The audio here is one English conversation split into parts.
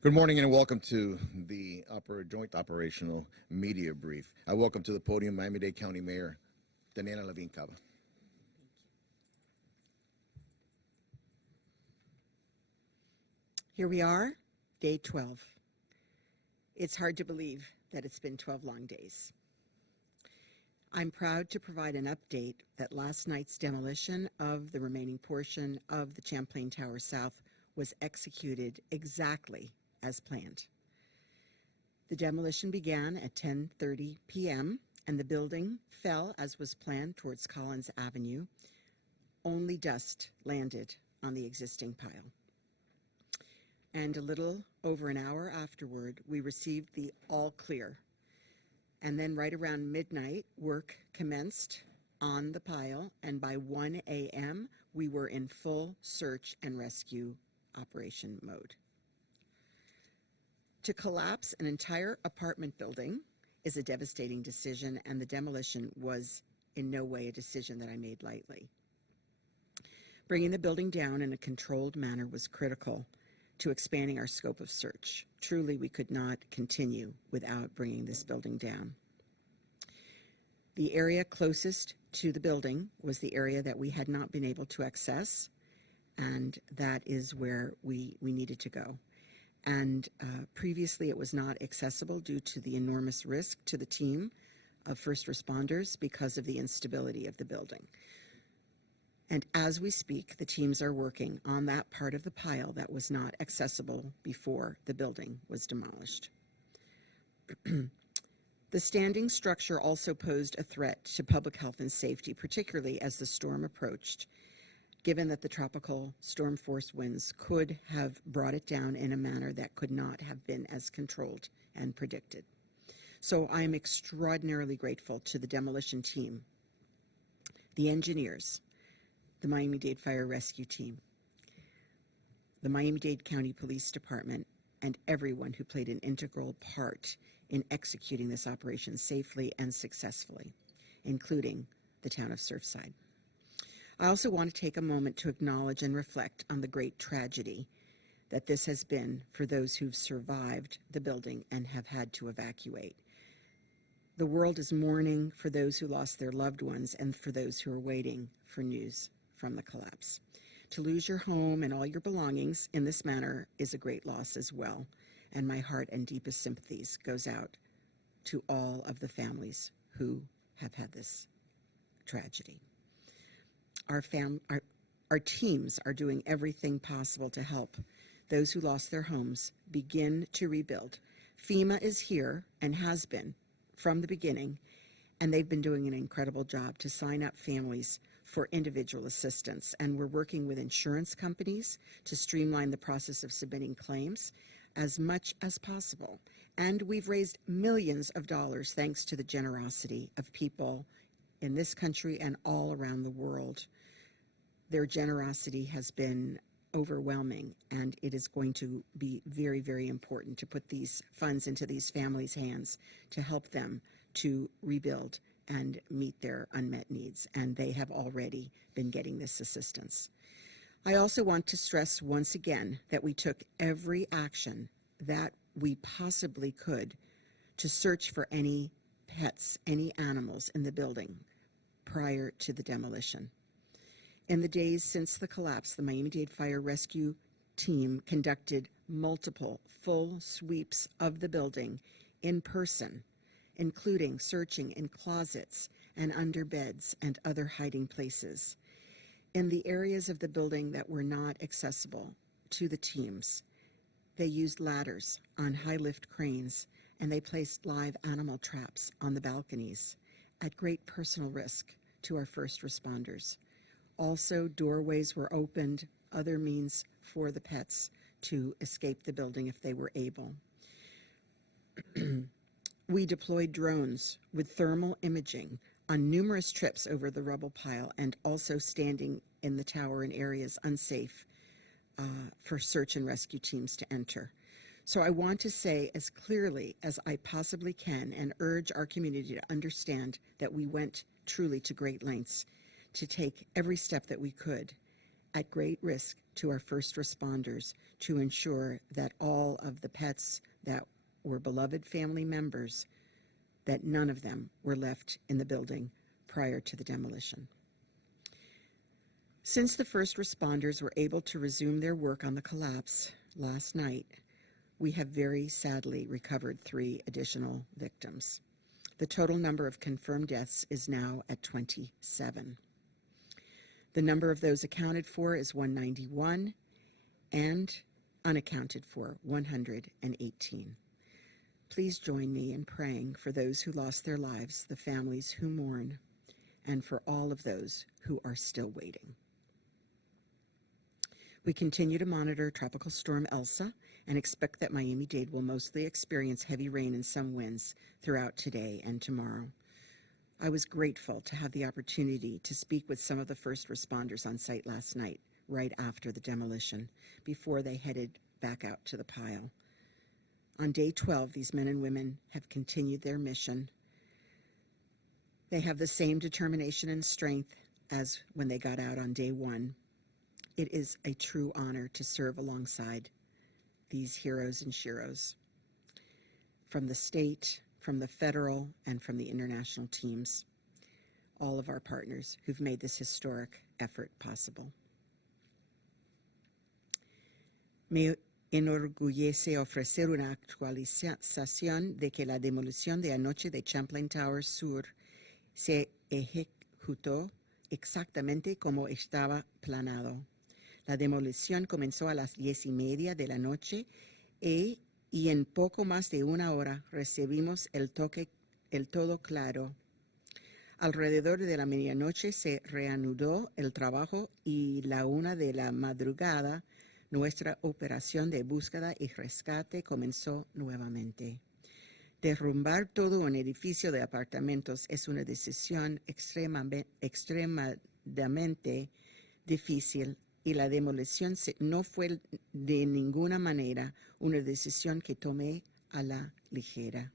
Good morning and welcome to the joint operational media brief. I welcome to the podium Miami-Dade County Mayor Daniela Levine Cava. Here we are, day 12. It's hard to believe that it's been 12 long days. I'm proud to provide an update that last night's demolition of the remaining portion of the Champlain Tower South was executed exactly as planned. The demolition began at 10:30 p.m. and the building fell as was planned towards Collins Avenue. Only dust landed on the existing pile. And a little over an hour afterward, we received the all clear. And then right around midnight, work commenced on the pile, and by 1 a.m., we were in full search and rescue operation mode. To collapse an entire apartment building is a devastating decision, and the demolition was in no way a decision that I made lightly. Bringing the building down in a controlled manner was critical to expanding our scope of search. Truly, we could not continue without bringing this building down. The area closest to the building was the area that we had not been able to access, and that is where we needed to go. And previously it was not accessible due to the enormous risk to the team of first responders because of the instability of the building. And as we speak, the teams are working on that part of the pile that was not accessible before the building was demolished. The standing structure also posed a threat to public health and safety, particularly as the storm approached, given that the tropical storm force winds could have brought it down in a manner that could not have been as controlled and predicted. So I am extraordinarily grateful to the demolition team, the engineers, the Miami-Dade Fire Rescue Team, the Miami-Dade County Police Department, and everyone who played an integral part in executing this operation safely and successfully, including the town of Surfside. I also want to take a moment to acknowledge and reflect on the great tragedy that this has been for those who've survived the building and have had to evacuate. The world is mourning for those who lost their loved ones and for those who are waiting for news from the collapse. To lose your home and all your belongings in this manner is a great loss as well, and my heart and deepest sympathies goes out to all of the families who have had this tragedy. Our teams are doing everything possible to help those who lost their homes begin to rebuild. FEMA is here and has been from the beginning, and they've been doing an incredible job to sign up families for individual assistance. And we're working with insurance companies to streamline the process of submitting claims as much as possible. And we've raised millions of dollars thanks to the generosity of people in this country and all around the world. Their generosity has been overwhelming, and it is going to be very, very important to put these funds into these families' hands to help them to rebuild and meet their unmet needs, and they have already been getting this assistance. I also want to stress once again that we took every action that we possibly could to search for any pets, any animals in the building prior to the demolition. In the days since the collapse, the Miami-Dade Fire Rescue Team conducted multiple full sweeps of the building in person, including searching in closets and under beds and other hiding places. In the areas of the building that were not accessible to the teams, they used ladders on high-lift cranes, and they placed live animal traps on the balconies at great personal risk to our first responders. Also, doorways were opened, other means for the pets to escape the building if they were able. We deployed drones with thermal imaging on numerous trips over the rubble pile and also standing in the tower in areas unsafe for search and rescue teams to enter. So I want to say as clearly as I possibly can and urge our community to understand that we went truly to great lengths to take every step that we could at great risk to our first responders to ensure that all of the pets that were beloved family members, that none of them were left in the building prior to the demolition. Since the first responders were able to resume their work on the collapse last night, we have very sadly recovered 3 additional victims. The total number of confirmed deaths is now at 27. The number of those accounted for is 191 and unaccounted for 118. Please join me in praying for those who lost their lives, the families who mourn, and for all of those who are still waiting. We continue to monitor Tropical Storm Elsa and expect that Miami-Dade will mostly experience heavy rain and some winds throughout today and tomorrow. I was grateful to have the opportunity to speak with some of the first responders on site last night, right after the demolition, before they headed back out to the pile. On day 12, these men and women have continued their mission. They have the same determination and strength as when they got out on day 1. It is a true honor to serve alongside these heroes and sheroes from the state, from the federal, and from the international teams, all of our partners who've made this historic effort possible. Me enorgullece ofrecer una actualización de que la demolición de anoche de Champlain Tower Sur se ejecutó exactamente como estaba planeado. La demolición comenzó a las 10:30 de la noche y en poco más de 1 hora recibimos el todo claro. Alrededor de la medianoche se reanudó el trabajo y la 1 de la madrugada nuestra operación de búsqueda y rescate comenzó nuevamente. Derrumbar todo un edificio de apartamentos es una decisión extremadamente difícil y la demolición no fue de ninguna manera una decisión que tomé a la ligera.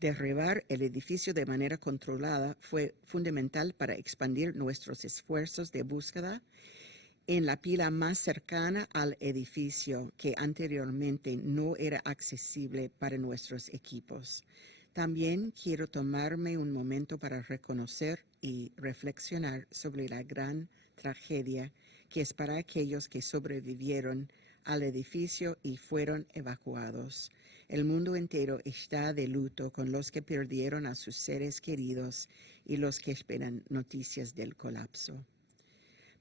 Derribar el edificio de manera controlada fue fundamental para expandir nuestros esfuerzos de búsqueda en la pila más cercana al edificio que anteriormente no era accesible para nuestros equipos. También quiero tomarme un momento para reconocer y reflexionar sobre la gran tragedia que es para aquellos que sobrevivieron al edificio y fueron evacuados. El mundo entero está de luto con los que perdieron a sus seres queridos y los que esperan noticias del colapso.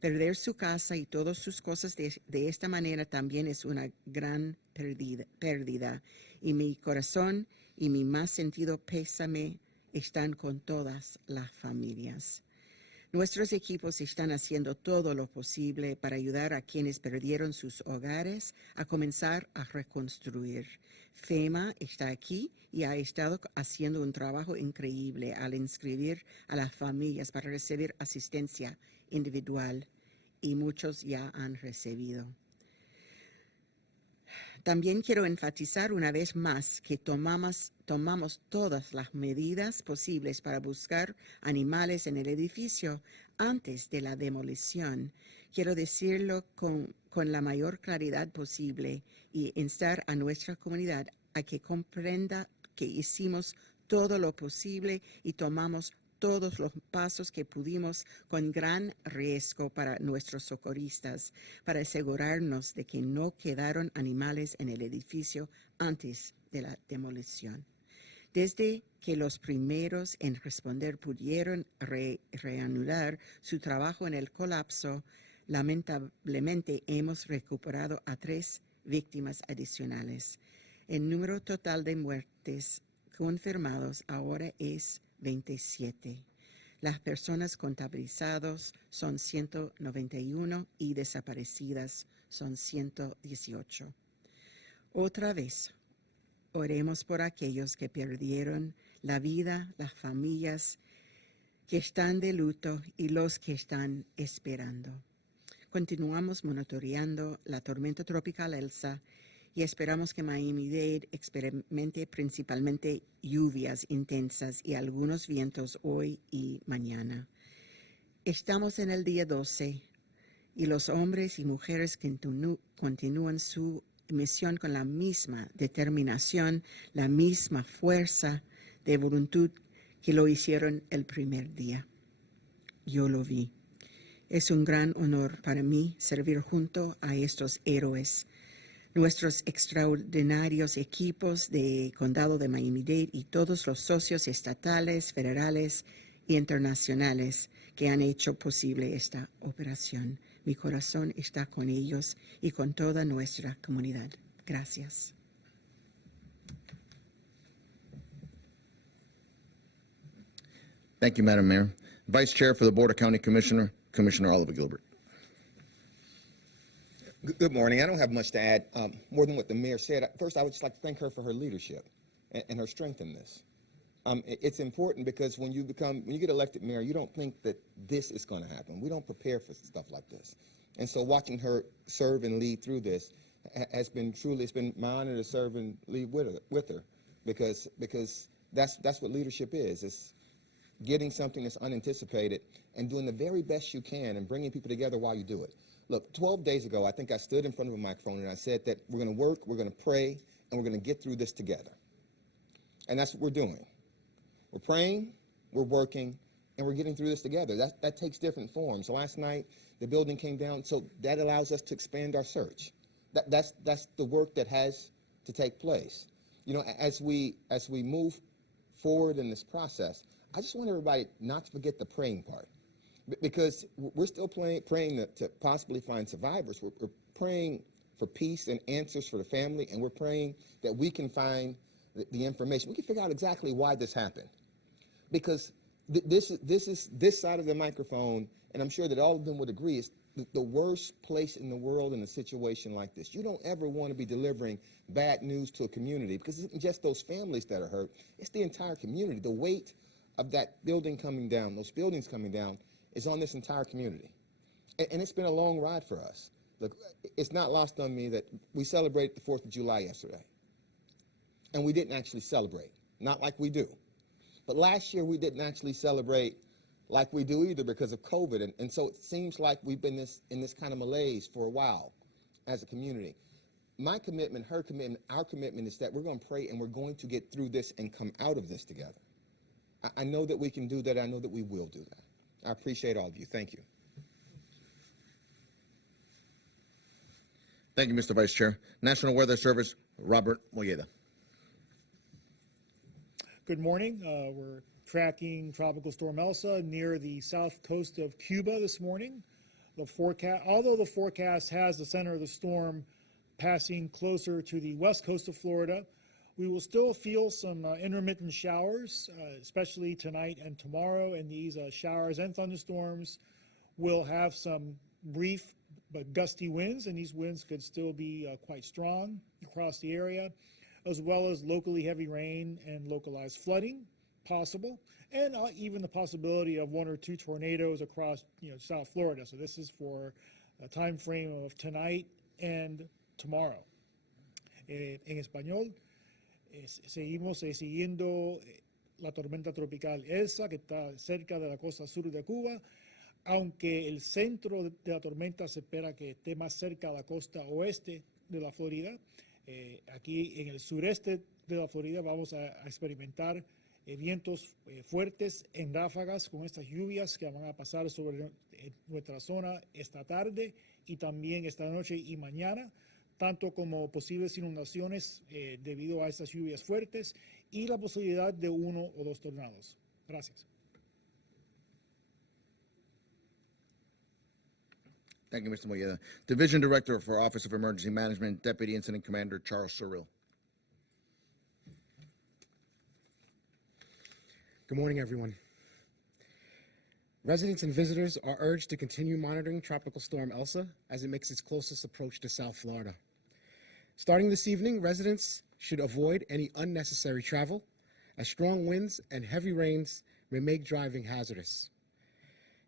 Perder su casa y todas sus cosas de esta manera también es una gran pérdida, y mi corazón y mi más sentido pésame están con todas las familias. Nuestros equipos están haciendo todo lo posible para ayudar a quienes perdieron sus hogares a comenzar a reconstruir. FEMA está aquí y ha estado haciendo un trabajo increíble al inscribir a las familias para recibir asistencia individual, y muchos ya han recibido. También quiero enfatizar una vez más que tomamos todas las medidas posibles para buscar animales en el edificio antes de la demolición. Quiero decirlo con la mayor claridad posible y instar a nuestra comunidad a que comprenda que hicimos todo lo posible y tomamos todos los pasos que pudimos con gran riesgo para nuestros socorristas, para asegurarnos de que no quedaron animales en el edificio antes de la demolición. Desde que los primeros en responder pudieron reanudar su trabajo en el colapso, lamentablemente hemos recuperado a 3 víctimas adicionales. El número total de muertes confirmados ahora es 27. Las personas contabilizadas son 191 y desaparecidas son 118. Otra vez, oremos por aquellos que perdieron la vida, las familias que están de luto y los que están esperando. Continuamos monitoreando la tormenta tropical Elsa y esperamos que Miami-Dade experimente principalmente lluvias intensas y algunos vientos hoy y mañana. Estamos en el día 12 y los hombres y mujeres continúan su misión con la misma determinación, la misma fuerza de voluntad que lo hicieron el primer día. Yo lo vi. Es un gran honor para mí servir junto a estos héroes. Nuestros extraordinarios equipos de Condado de Miami-Dade y todos los socios estatales, federales y internacionales que han hecho posible esta operación. Mi corazón está con ellos y con toda nuestra comunidad. Gracias. Thank you, Madam Mayor. Vice Chair for the Board of County Commissioner, Commissioner Oliver Gilbert. Good morning. I don't have much to add more than what the mayor said. First, I would just like to thank her for her leadership and her strength in this. It's important because when you get elected mayor, you don't think that this is going to happen. We don't prepare for stuff like this. And so watching her serve and lead through this has been truly, it's been my honor to serve and lead with her because that's what leadership is. It's getting something that's unanticipated and doing the very best you can and bringing people together while you do it. Look, 12 days ago, I think I stood in front of a microphone and I said that we're going to work, we're going to pray, and we're going to get through this together. And that's what we're doing. We're praying, we're working, and we're getting through this together. That takes different forms. Last night, the building came down, so that allows us to expand our search. That's the work that has to take place. You know, as we move forward in this process, I just want everybody not to forget the praying part. Because we're still praying to possibly find survivors. We're praying for peace and answers for the family, and we're praying that we can find the information. We can figure out exactly why this happened. Because this side of the microphone, and I'm sure that all of them would agree, is the worst place in the world in a situation like this. You don't ever want to be delivering bad news to a community because it's not just those families that are hurt. It's the entire community. The weight of that building coming down, those buildings coming down, is on this entire community. And it's been a long ride for us. Look, it's not lost on me that we celebrated the 4th of July yesterday. And we didn't actually celebrate, not like we do. But last year we didn't actually celebrate like we do either because of COVID. And so it seems like we've been in this kind of malaise for a while as a community. My commitment, her commitment, our commitment is that we're going to pray and we're going to get through this and come out of this together. I know that we can do that. I know that we will do that. I appreciate all of you. Thank you. Thank you, Mr. Vice Chair. National Weather Service, Robert Molleda. Good morning. We're tracking Tropical Storm Elsa near the south coast of Cuba this morning. Although the forecast has the center of the storm passing closer to the west coast of Florida, we will still feel some intermittent showers, especially tonight and tomorrow, and these showers and thunderstorms will have some brief but gusty winds, and these winds could still be quite strong across the area, as well as locally heavy rain and localized flooding possible, and even the possibility of 1 or 2 tornadoes across South Florida. So this is for a time frame of tonight and tomorrow. En español, seguimos siguiendo la tormenta tropical Elsa, que está cerca de la costa sur de Cuba, aunque el centro de la tormenta se espera que esté más cerca de la costa oeste de la Florida. Aquí en el sureste de la Florida vamos a experimentar vientos fuertes en ráfagas con estas lluvias que van a pasar sobre nuestra zona esta tarde y también esta noche y mañana, tanto como posibles inundaciones debido a estas lluvias fuertes y la posibilidad de 1 o 2 tornados. Gracias. Thank you, Mr. Molleda. Division Director for Office of Emergency Management, Deputy Incident Commander Charles Sorrell. Good morning, everyone. Residents and visitors are urged to continue monitoring Tropical Storm Elsa as it makes its closest approach to South Florida. Starting this evening, residents should avoid any unnecessary travel, as strong winds and heavy rains may make driving hazardous.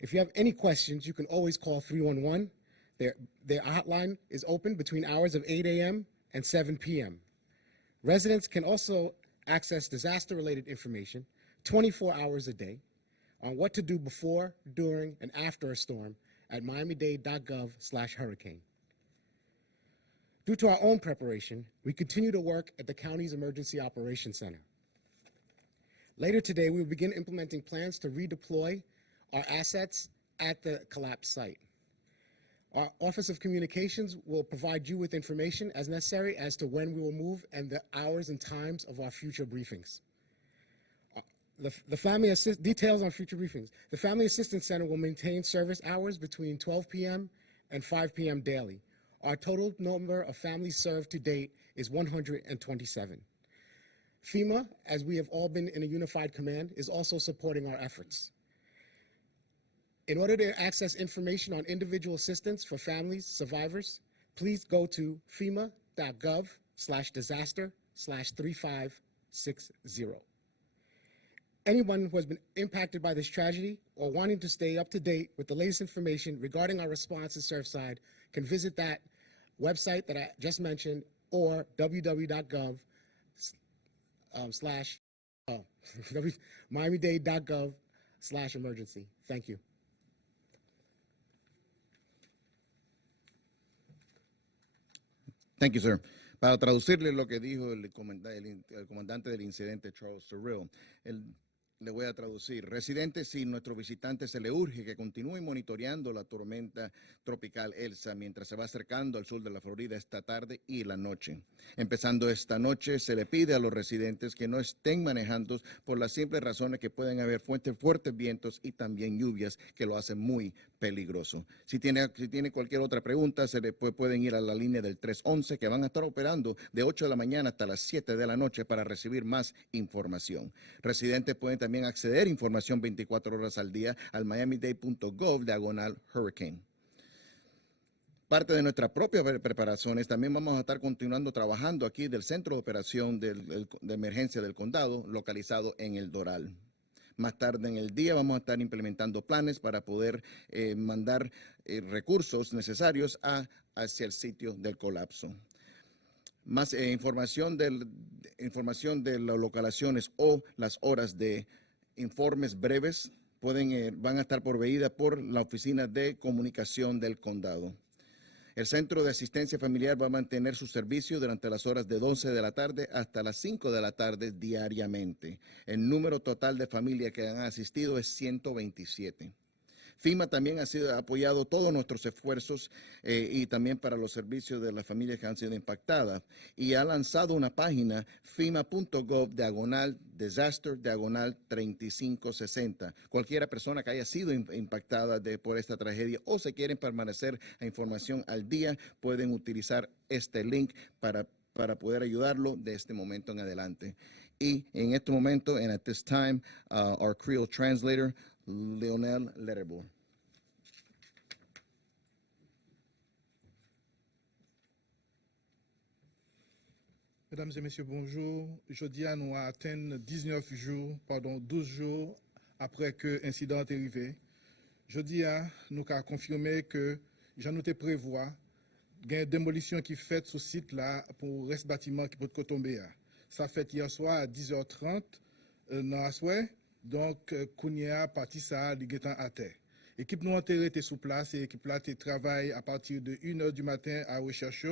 If you have any questions, you can always call 311. Their hotline is open between hours of 8 a.m. and 7 p.m. Residents can also access disaster-related information 24 hours a day on what to do before, during, and after a storm at miamidade.gov/hurricane. Due to our own preparation, we continue to work at the county's Emergency Operations Center. Later today, we will begin implementing plans to redeploy our assets at the collapse site. Our Office of Communications will provide you with information as necessary as to when we will move and the hours and times of our future briefings. Details on future briefings. The Family Assistance Center will maintain service hours between 12 p.m. and 5 p.m. daily. Our total number of families served to date is 127. FEMA, as we have all been in a unified command, is also supporting our efforts. In order to access information on individual assistance for families, survivors, please go to fema.gov/disaster/3560. Anyone who has been impacted by this tragedy or wanting to stay up to date with the latest information regarding our response in Surfside can visit that website that I just mentioned or miamidade.gov/emergency. Thank you. Thank you, sir. Para traducirle lo que dijo el comandante del incidente, Charles Terrell, le voy a traducir. Residentes, si nuestro visitante se le urge que continúe monitoreando la tormenta tropical Elsa mientras se va acercando al sur de la Florida esta tarde y la noche. Empezando esta noche, se le pide a los residentes que no estén manejando por las simples razones que pueden haber fuertes vientos y también lluvias que lo hacen muy peligroso. Si tiene cualquier otra pregunta, pueden ir a la línea del 311 que van a estar operando de 8 de la mañana hasta las 7 de la noche para recibir más información. Residentes pueden también acceder a información 24 horas al día al miamidade.gov/hurricane. Parte de nuestras propias preparaciones, también vamos a estar continuando trabajando aquí del Centro de Operación de Emergencia del Condado, localizado en El Doral. Más tarde en el día vamos a estar implementando planes para poder mandar recursos necesarios hacia el sitio del colapso. Más información de las localizaciones o las horas de informes breves van a estar proveídas por la Oficina de Comunicación del Condado. El Centro de Asistencia Familiar va a mantener su servicio durante las horas de 12 de la tarde hasta las 5 de la tarde diariamente. El número total de familias que han asistido es 127. FEMA también ha apoyado todos nuestros esfuerzos y también para los servicios de las familias que han sido impactadas y ha lanzado una página fema.gov/disaster/3560. Cualquiera persona que haya sido impactada por esta tragedia o se quieren permanecer a información al día pueden utilizar este link para poder ayudarlo de este momento en adelante. Y en este momento, and at this time, our Creole translator, Lionel Letterbourg. Mesdames et messieurs, bonjour. Jeudi, nous avons atteint 12 jours après que l'incident est arrivé. Jeudi, nous avons confirmé que, j'en ai prévoir, il y a une démolition qui est faite sur ce site-là pour le reste bâtiment qui peut tomber. Ça fait hier soir à 10h30 dans la soirée. Donc, Kounia parti ça, il est à terre. L'équipe nous enterrée était sur place et l'équipe là travaille à partir de 1h du matin à recherche.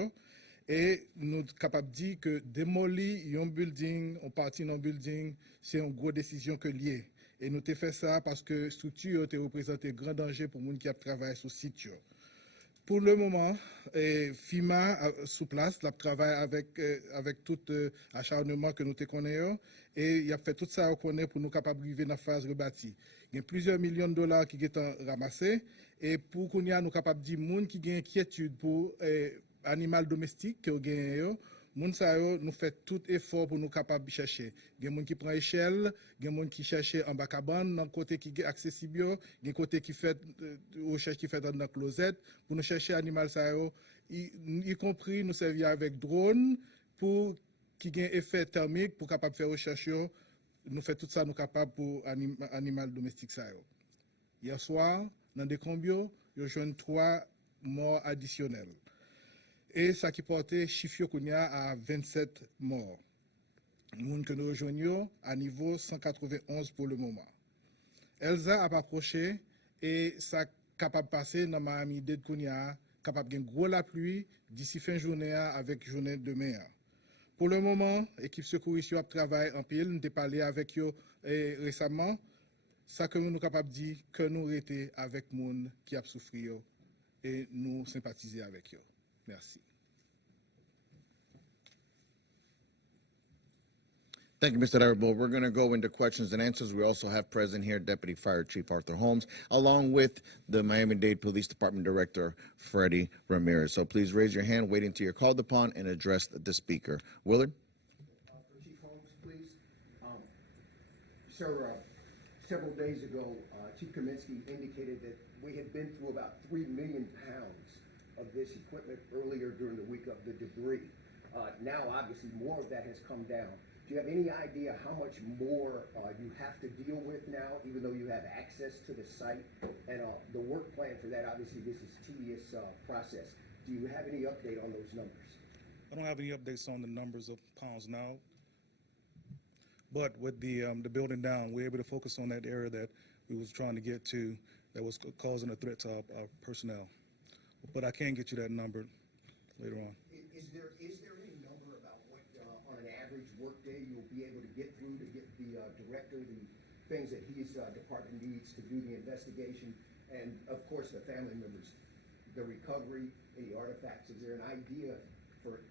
Et nous sommes capables de dire que démolir un building, on partit dans un building, c'est une grosse décision que liée. Et nous avons fait ça parce que la structure a représenté un grand danger pour les gens qui travaillent sur le site. Pour le moment, FEMA sous place, la travaille avec tout acharnement que nous connaissons et il a fait tout ça pour nous capables d'arriver dans la phase rebâtie. Il y a plusieurs millions de dollars qui sont ramassés et pour qu'on y a nous capables de dire gens qui ont inquiétude pour animal domestique que gagne moun sa yo nous fait tout effort pour nous capable de chercher. Gen moun qui prend échelle, gen moun qui cherche en bas cabane dans côté qui est accessible, gen côté qui fait recherche qui fait dans la closette pour nous chercher animal sa yo y compris nous servir avec drone pour qui gagne effet thermique pour capable faire recherche nous fait tout ça nous capable pour animal domestique sa yo. Hier soir dans des combio, yo joine 3 morts additionnels. Et ça qui portait chiffre à 27 morts. Nous que nous rejoignons à niveau 191 pour le moment. Elsa a approché et ça capable de passer dans Miami-Dade Kounia, capable de gros la pluie d'ici fin journée avec journée demain. Pour le moment, l'équipe secouriste a travaillé en pile. Nous avons parlé avec eux récemment. Ça que nous sommes capables de dire que nous étions avec les gens qui ont souffert et nous sympathiser avec eux. Merci. Thank you, Mr. Arabo. We're going to go into questions and answers. We also have present here Deputy Fire Chief Arthur Holmes, along with the Miami-Dade Police Department Director, Freddie Ramirez. So please raise your hand, wait until you're called upon, and address the speaker. Willard? Chief Holmes, please. Sir, several days ago, Chief Kaminsky indicated that we had been through about 3 million pounds of this equipment earlier during the week of the debris. Now, obviously, more of that has come down. Do you have any idea how much more you have to deal with now, even though you have access to the site? And the work plan for that, obviously, this is a tedious process. Do you have any update on those numbers? I don't have any updates on the numbers of pounds now. But with the building down, we're able to focus on that area that we was trying to get to that was causing a threat to our personnel. But I can get you that number later on. Is there any number about what, on an average workday, you'll be able to get through to get the director the things that his department needs to do the investigation, and of course the family members, the recovery, any artifacts? Is there an idea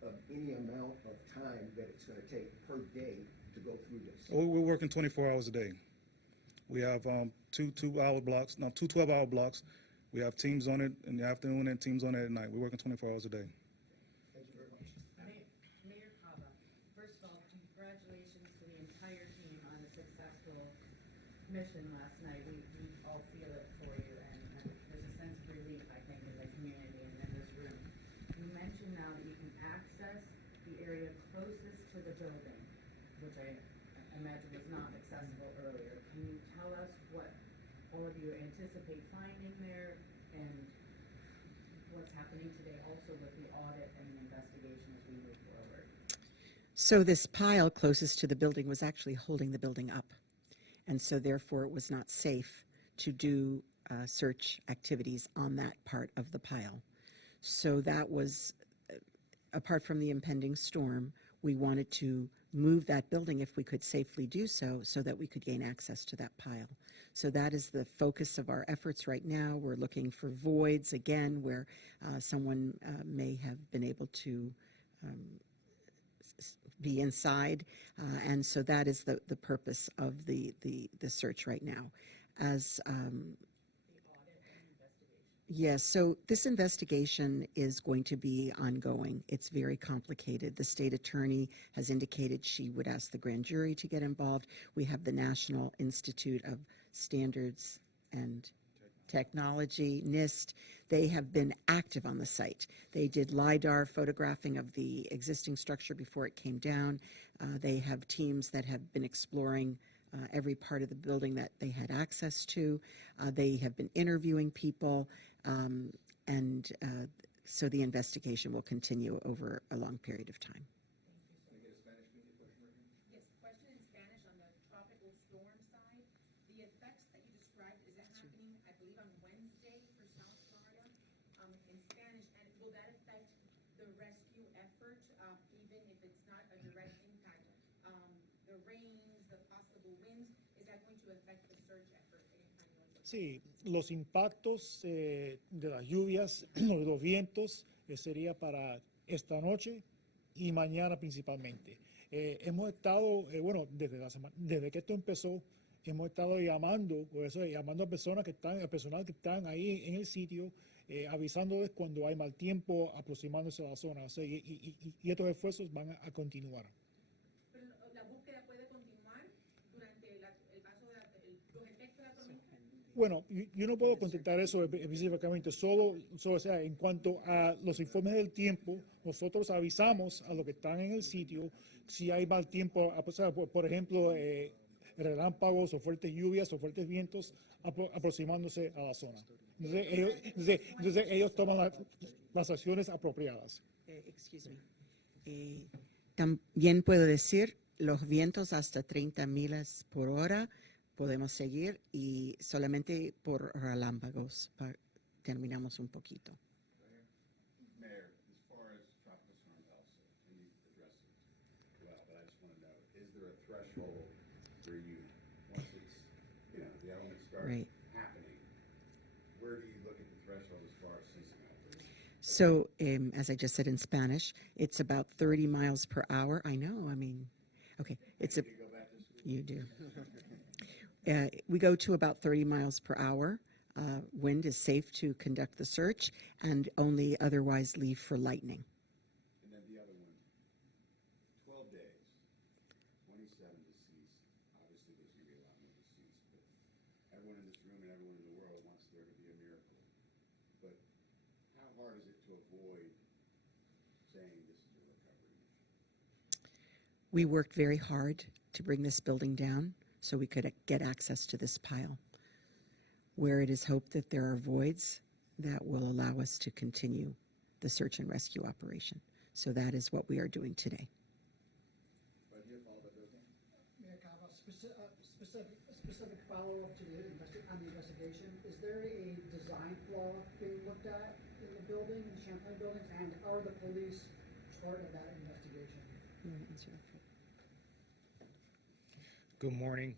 of any amount of time that it's going to take per day to go through this? We're working 24 hours a day. We have two 12-hour blocks. We have teams on it in the afternoon and teams on it at night. We're working 24 hours a day. Thank you very much. Mayor Cava, first of all, congratulations to the entire team on a successful mission last night. We all feel it for you, and there's a sense of relief, I think, in the community and in this room. You mentioned now that you can access the area closest to the building, which I imagine was not accessible earlier. Can you tell us what all of you anticipate finding there and what's happening today also with the audit and the investigation as we move forward? So this pile closest to the building was actually holding the building up. And so therefore it was not safe to do search activities on that part of the pile. So that was, apart from the impending storm, we wanted to move that building if we could safely do so, so that we could gain access to that pile. So that is the focus of our efforts right now. We're looking for voids, again, where someone may have been able to be inside. And so that is the purpose of the search right now. As yes, so this investigation is going to be ongoing. It's very complicated. The state attorney has indicated she would ask the grand jury to get involved. We have the National Institute of Standards and Technology, NIST. They have been active on the site. They did LiDAR photographing of the existing structure before it came down. They have teams that have been exploring every part of the building that they had access to. They have been interviewing people, and so the investigation will continue over a long period of time. Yes, question in Spanish on the tropical storm side. The effects that you described, is that happening, I believe, on Wednesday for South Florida in Spanish? And will that affect the rescue effort, even if it's not a direct impact? The rains, the possible winds, is that going to affect the search effort in español? Sí, los impactos de las lluvias, de los vientos, sería para esta noche y mañana principalmente. Hemos estado, bueno, desde que esto empezó, hemos estado llamando, por eso llamando a personas que están, al personal que están ahí en el sitio, avisándoles cuando hay mal tiempo, aproximándose a la zona. O sea, y estos esfuerzos van a continuar. Pero la búsqueda puede continuar durante el paso de los efectos de la tormenta. Bueno, yo no puedo contestar eso específicamente, solo o sea, en cuanto a los informes del tiempo, nosotros avisamos a los que están en el sitio si hay mal tiempo, o sea, por ejemplo, relámpagos o fuertes lluvias o fuertes vientos aproximándose a la zona. Entonces ellos toman las acciones apropiadas. Excuse me. También puedo decir, los vientos hasta 30 millas por hora podemos seguir y solamente por relámpagos terminamos un poquito. Mayor, as far as Tropical Storm Elsa, and you addressed it well, but I just want to know, is there a threshold where you, once it's, the elements start Right. happening, where do you look at the threshold as far as ceasing operations? So, as I just said in Spanish, it's about 30 miles per hour. I know, okay, it's a, Do you go back to school? you do. We go to about 30 miles per hour. Wind is safe to conduct the search and only otherwise leave for lightning. And then the other one, 12 days, 27 deceased. Obviously, there's going to be a lot more deceased, but everyone in this room and everyone in the world wants there to be a miracle. But how hard is it to avoid saying this is a recovery mission? We worked very hard to bring this building down so we could get access to this pile, where it is hoped that there are voids that will allow us to continue the search and rescue operation. So that is what we are doing today. Mayor Cava, specific follow-up to the investigation. Is there a design flaw being looked at in the building, in the Champlain buildings, and are the police part of that investigation? You want to answer that? Good morning.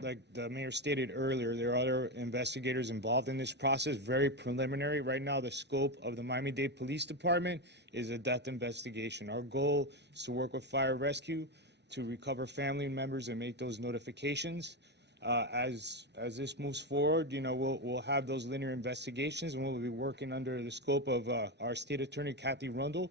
Like the mayor stated earlier, there are other investigators involved in this process, very preliminary. Right now, the scope of the Miami-Dade Police Department is a death investigation. Our goal is to work with fire rescue to recover family members and make those notifications. As this moves forward, we'll have those linear investigations, and we'll be working under the scope of our state attorney, Kathy Rundle,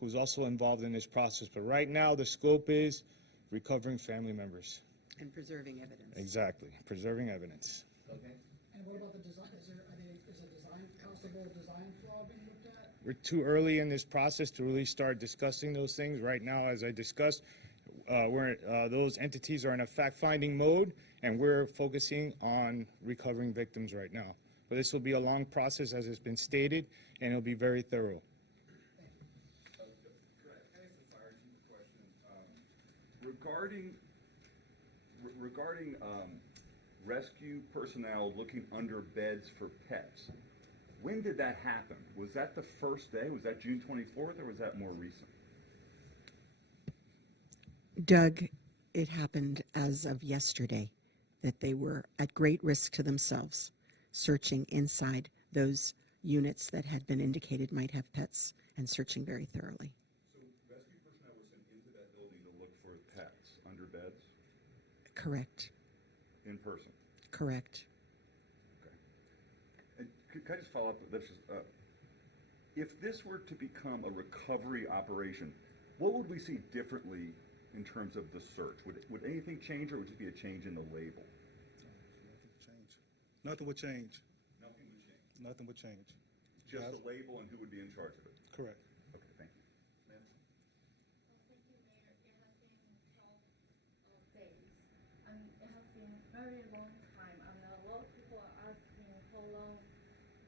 who's also involved in this process. But right now, the scope is recovering family members. And preserving evidence. Exactly, preserving evidence. Okay. And what about the design? Is a possible design flaw being looked at? We're too early in this process to really start discussing those things. Right now, as I discussed, those entities are in a fact-finding mode, and we're focusing on recovering victims right now. But this will be a long process, as has been stated, and it'll be very thorough. Can I ask the fire chief a question? Regarding rescue personnel looking under beds for pets, when did that happen? Was that the first day? Was that June 24th, or was that more recent? Doug, it happened as of yesterday that they were at great risk to themselves, searching inside those units that had been indicated might have pets and searching very thoroughly. So rescue personnel were sent into that building to look for pets under beds? Correct. In person? Correct. Okay. And could I just follow up with this? If this were to become a recovery operation, what would we see differently in terms of the search? Would anything change, or would it just be a change in the label? Nothing would change. Nothing would change. Nothing would change. Just the label and who would be in charge of it? Correct. Okay, thank you. Thank you, Mayor. It has been 12 days. It has been a very long time. A lot of people are asking how long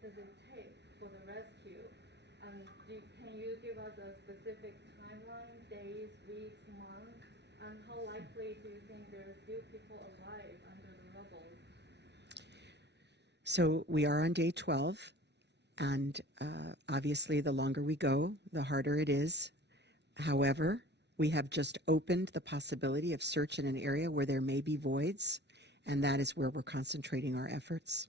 does it take for the rescue? Can you give us a specific timeline, days, weeks, months? And how likely do you think there are still people alive under the rubble? So we are on day 12, and obviously the longer we go, the harder it is. However, we have just opened the possibility of search in an area where there may be voids, and that is where we're concentrating our efforts.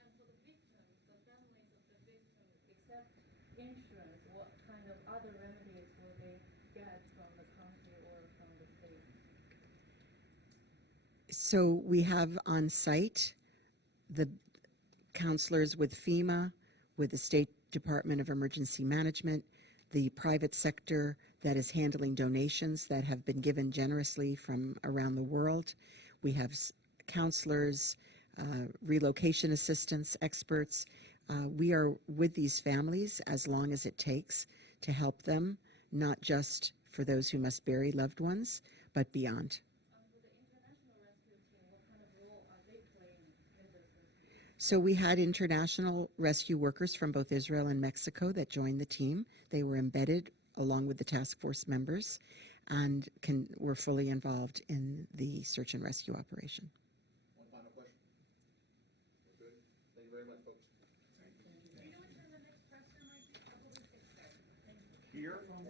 And for the victims, the families of the victims, except insurance, what kind of other remedies will they get from the county or from the state? So we have on site the counselors with FEMA, with the State Department of Emergency Management, the private sector that is handling donations that have been given generously from around the world. We have counselors, relocation assistance experts. We are with these families as long as it takes to help them, not just for those who must bury loved ones, but beyond. For the international rescue team, what kind of role are they playing in this rescue? So we had international rescue workers from both Israel and Mexico that joined the team. They were embedded along with the task force members and were fully involved in the search and rescue operation. One final question. We're good. Thank you very much, folks. here?